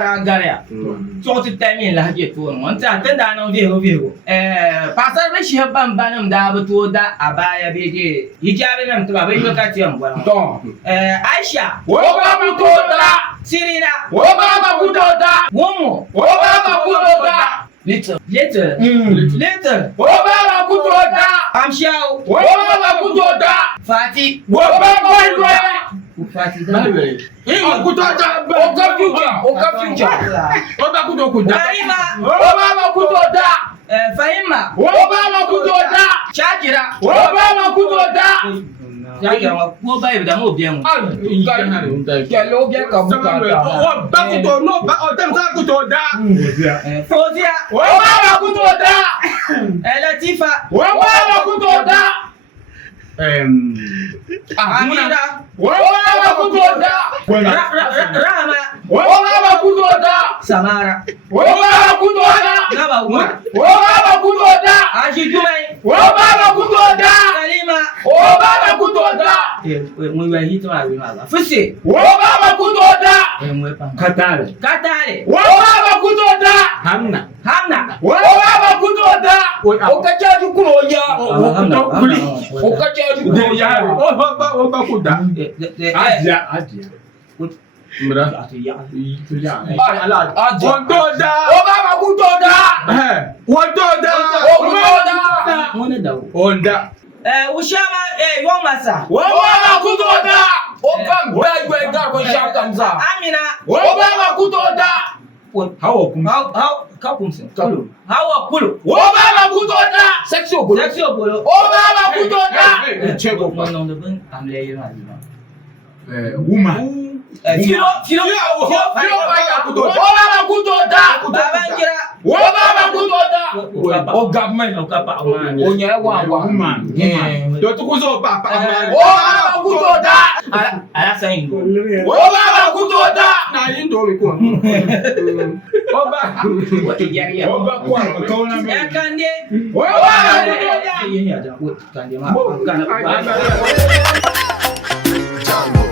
ra garia so ti tami la je to no nta tanda no veho pasar be shi ban banam da ba to da abaya beje hijabe nam to ba bai ka ti am gwa to Aisha wo ba mu to da Sirina wo ba ma ku to da Momo wo ba ma ku to da Little wo ba ma ku to da Amshao wo ba ma ku to da Fati wo ba ma ku Fati da ku to da o ka future wo ba ku to ku da Fahima wo ba ma ku to da Fahima wo ba ma ku to da Shakira wo ba ma ku to da Shakira wo ba ibi da mo bi en ke lo ge ka bu ka da o ba ku to no ba o tem sa ku to da Fozia wo ba ma ku to da Latifa wo ba ma ku to da Amira wo ba ma ku to da Rama wo ba ma ku to da Samara wo ba ma ku to da Naba Umar wo ba ma ku to da Aji Jumai wo ba ma ku to da Salima wo ba ma ku to da mo wa hito ma wi ma Fusi wo ba ma ku to da mo pa Katare Katare wo ba ma ku to da Hamna Hamna wo ba ma ku to da o ka ja ju ku ya o ka ja ju ku de ya o ba ku da Aja mira Aja ala aja o to da o ba ma ku to da o to da o ku to da mo ne da onda Ushama Yon Masa wo ba ma ku to da o ka ba ju e ga ko sha kamza Amina wo ba ma ku to da hawo kun how kumsin Hawa Kulu wo ba ma ku to da sexy o Sexy Obolo o ba ma ku to da chego mo no de ben amle yo ma woman Filo ba ya ku to wo ba ma ku to da Babangida wo ba ma ku to da o government o kapa o man o nya wa woman to tu ku so pa wo ba ma ku to da ala sayin go wo ba ma ku to da na yin do mi ko oba wato yari ya oba ko ko na me kande wo ba ma ku to da yin ya da kande ma kana Django